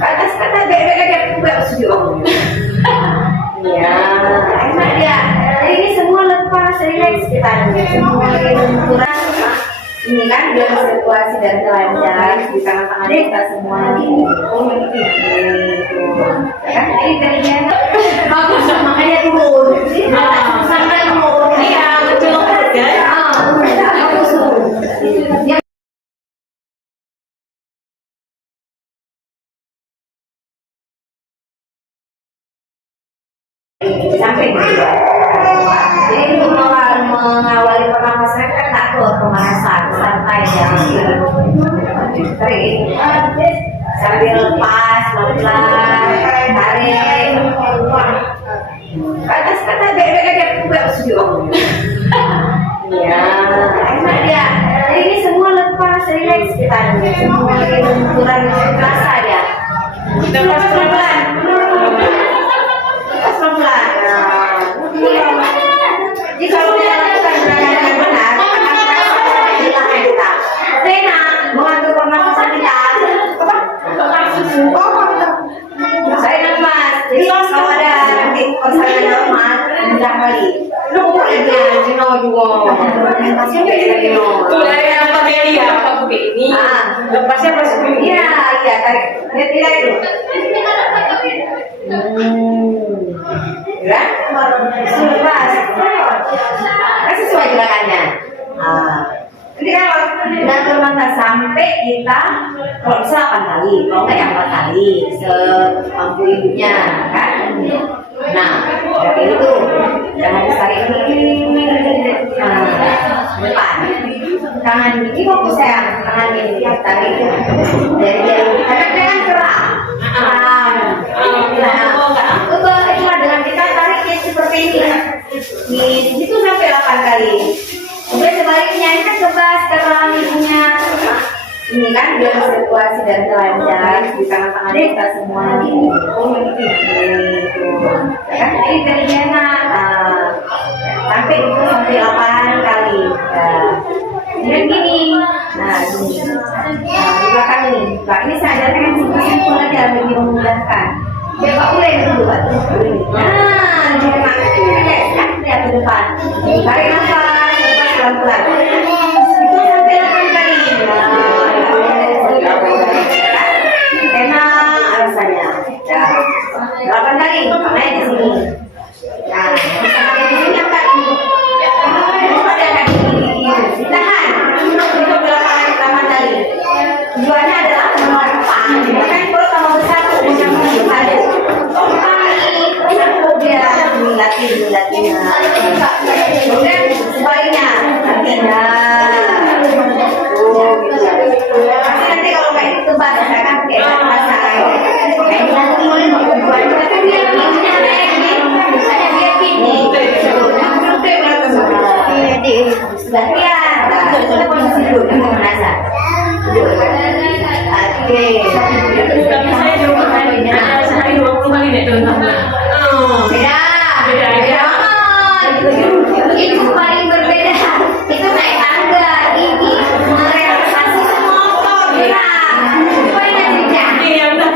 Atas kata bebek lagi aku nggak setuju. Ya, enak dia. Ini semua lepas, relax kita nih. Semua lagi kurang. Ini kan biar sirkulasi dan lancar di tangan-tangan kita semua nih. Kan ini kerjanya bagus, makanya turun. Sampai turun. Iya, betul kan? Bagus turun. Sampai gitu. Jadi untuk mengawali pernapasan kan takut pemanasan, santai ya, tarik sambil lepas, pelan-pelan, tarik. Atas kata bebek lagi aku nggak setuju. Ya, enak dia. Ini semua lepas, relax kita nih. Semua lagi kurang terasa ya. Lepas pelan-pelan. Pelan-pelan. Jadi kalau kita lakukan gerakan dengan benar, akan terasa hilang kita. Rena mengatur pernapasan kita. Saya nafas. Jadi kalau ada nanti pasangan normal, mudah kali. Lu pokoknya Jino juga. Lepasnya kayak Jino. Mulai apa dia apa begini? Lepasnya pas begini. Iya, tarik. Lihat itu. Ya, lepas. Kan sesuai gerakannya. Nanti kalau ngatur mata sampai kita kalau bisa 8 kali, kalau enggak yang 4 kali semampu ibunya, kan? Nah, dari itu jangan habis tarik ini. Depan. Tangan ini fokus sayang, tangan ini yang tarik dari karena dia kan gerak. Betul, cuma dengan kita tarik seperti ini. Itu sampai 8 kali. Kemudian sebaliknya ini kan kebas ke dalam ibunya. Ini kan biar sirkulasi dan lancar di tangan-tangan kita semua nih. Kan ini kerjanya sampai 8 kali. Dan gini, ini. Dua kali. Ini saja kan simpel aja lebih memudahkan. Coba ulang dulu, Pak. Nah, ini kan lihat ke depan. Tarik nafas, pelan-pelan. Itu sampai 8 kali. Enak rasanya. 8 kali, makanya di sini. Nah, sampai di sini angkat. Ditahan. Itu belakang pertama kali. Tujuannya adalah menumpang. Kan kalau sama besar, latih. Kemudian sebaliknya, latihnya. Pasti nanti kalau kayak itu tebas, kan kayak rasa kayak latih. Tujuannya kan dia pinnya dia pini. Sudah lihat, kita posisi dulu, kita merasa. Oke. Tapi saya 20 kali, saya 20 kali deh teman-teman. Beda. Itu paling berbeda. Itu naik tangga. Ini merelaksasi semua otot. Coba lihat cerita. Iya benar.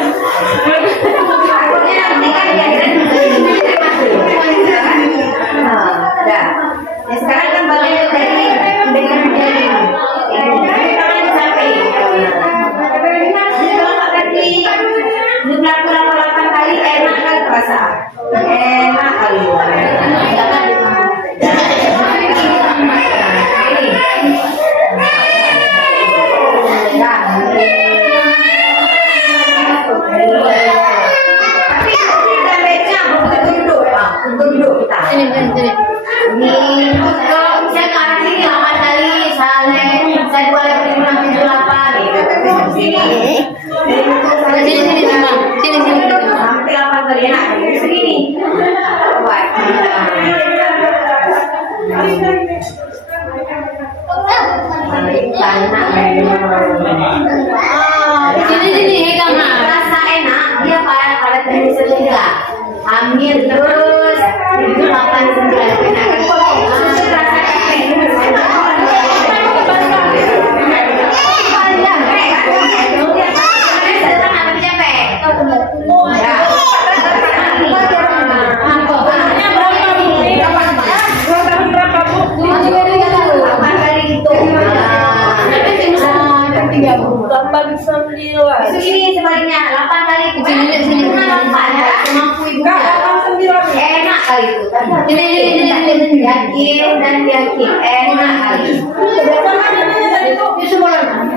Takutnya nanti kan dia ya sekarang kan bagian dari dengan jari. Tangan sampai. Kalau kaki jumlah kurang 8 kali enak kan terasa. Enak kali. Ini kalau saya ke arah sini 8 kali, saya 2,578 sini sampai 8 kali enak segini. Buat. Sini pegang rasa enak dia pada teknik juga. Ambil terus itu 8 9 enak kan. Masuk ini sebaliknya 8 kali itu. Sini 8 ya. Mampu ibu. Enak kali itu. Ini yakin dan yakin enak kali.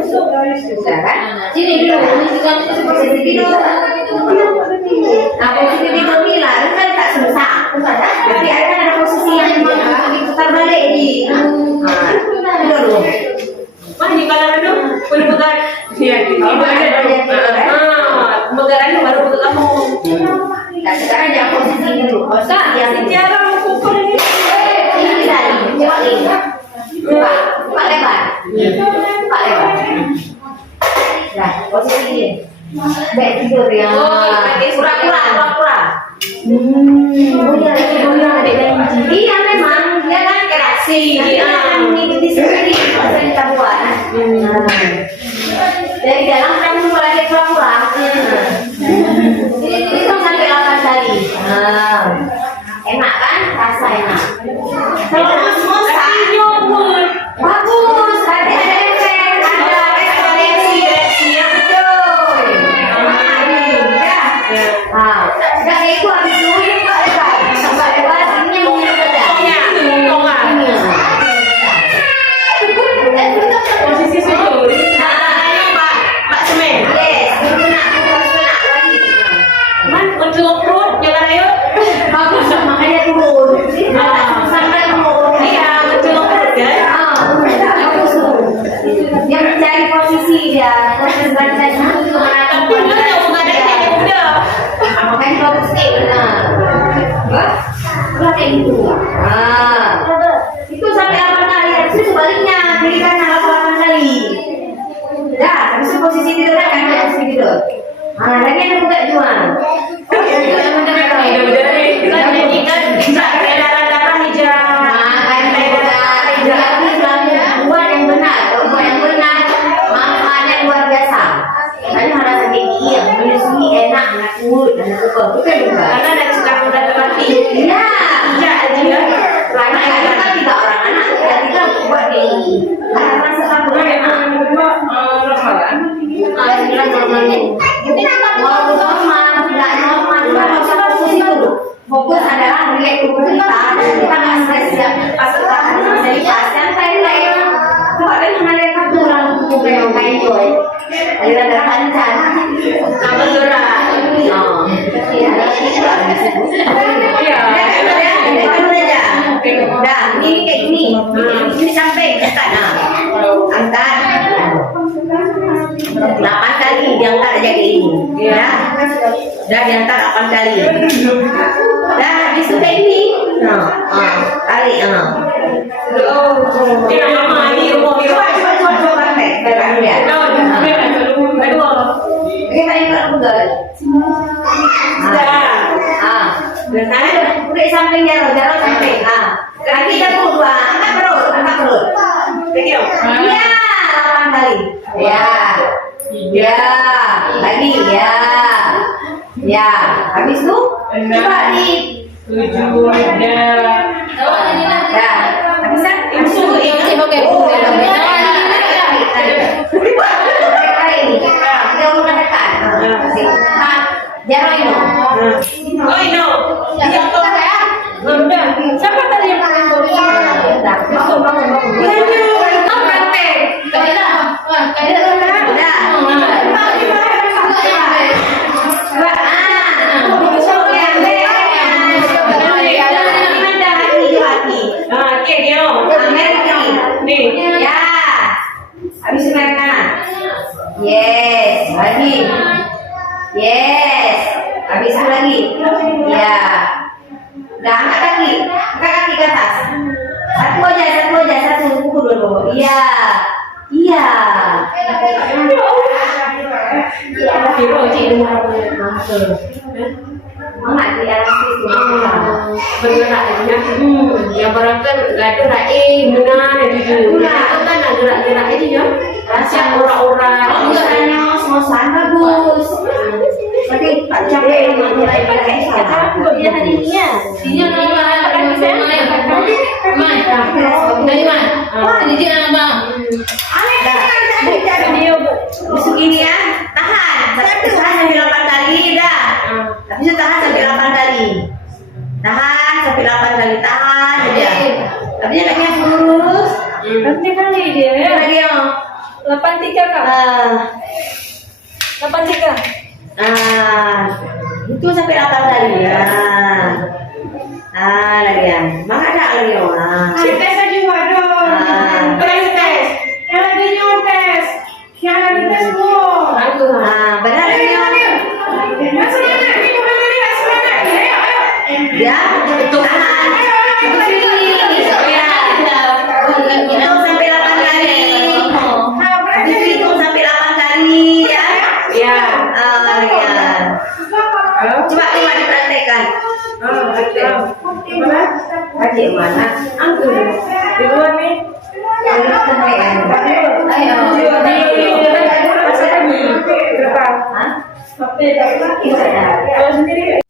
Sudah kan? Sini dulu. Sini dulu. Nah, posisi di Mila itu kan tak susah. Tapi ada posisi yang memang diputar balik di. Dulu. Wah, di kanan itu putar. Iya, pemegarannya baru untuk kamu. Nah, sekarang yang posisi dulu. Posisi yang Cara mengukur ini. ini bisa coba ini. Buka lebar. Buka lebar. Nah, posisi ini. Baik tidur ya. Pura-pura. Iya memang dia kan kreasi. Dia kan mengikuti sendiri apa yang kita buat. Dari dalam kamu mulai pura-pura. Itu sampai 8 kali. Enak kan? Rasa enak. Kalau mus-musan, bagus. Ada efek, ada ekspresi. Dan itu habis dulu Pak lebar, sampai lebar ini yang Posisi sujud. Pak Semen. yes, kena lagi. Man, untuk perut jangan ayo. Bagus makanya turun. Sampai turun. Iya, untuk perut kan. Bagus tuh. Yang mencari posisi dia, proses bacanya itu menatap. Bener ya, bukan ada kayak udah. Makanya bagus nih, benar. Udah kayak gitu. Itu sampai 8 kali. Habis itu sebaliknya, kiri kanan 8 kali. Dah, habis itu posisi tidur dah kan, posisi tidur. Lagi ada buka jual. Udah nih. Kita nyanyikan sampai darah-darah hijau. Buat yang benar, buat yang benar, manfaatnya luar biasa. Makanya harus tinggi, menyusui enak, anak kulit, anak suka. Bukan juga. Karena ada sekarang udah terlatih. Iya. Tidak aja ya. Karena kita kan tidak orang anak, kita buat di rasa takut. Walaupun normal, tidak normal, kita nggak usah fokus itu. Fokus adalah melihat tubuh kita, dan kita nggak stres ya. Pas kita jadi pasien, santai. Coba kan mereka tulang tubuh yang main joy. Aliran darah lancar, tambah gerak. Dah, ini kayak gini. Ini sampai dekat. Angkat. 8 kali diangkat aja kayak ini. Ya. Dah diangkat 8 kali. Dah habis itu kayak ini. Tarik. Ini nama ini rumah Coba praktek. Coba lihat. Kita ingat betul. Udah sampai jaro sampai. Kaki jatuh 2. Angkat perut. Iya, 8 kali. Ya. Lagi ya. Ya. Habis itu coba di. Ya. Habis itu. Oke. Kita udah dekat. Jaro ini. Oh, ini. Udah. Siapa tadi yang Bangun. Ya. Habis merek kanan. Yes. Lagi. Yes. Habis itu lagi. Ya. Udah angkat kaki. Angkat kaki ke atas. Satu aja. Pukul dulu. Iya. Mangat di atas itu. Bergerak ya. Yang barangkan nggak ada benar itu kan gerak-gerak itu ya. Rasa orang-orang. Misalnya ngos-ngosan bagus. Tapi tak capek mulai pada dia tadi dia. Dia dari mana? Dari dia apa? Begini ya, tahan. tahan sampai 8 kali dah. Tapi tahan sampai 8 kali. Tahan sampai 8 kali, tahan aja. Tapi lagi yang lurus. Nanti kali dia ya. Lagi yang 83 kak. 83. Itu sampai 8 kali ya. Lagi ya. Maka ada lagi ya. Tes aja waduh. Tes. Yang lagi tes. Yang lagi tes semua. Benar lagi ya. Maksudnya nanti bukan tadi nggak semangat ya. Ayo. Ya, tahan. Itu sini. Ya. Hitung sampai 8 kali. Hitung sampai 8 kali ya. Ya. Ya. Coba dipraktekkan. Adik mana? Anggur. Di luar nih. Ayo. Berapa? Hah? Sampai berapa? Kalau sendiri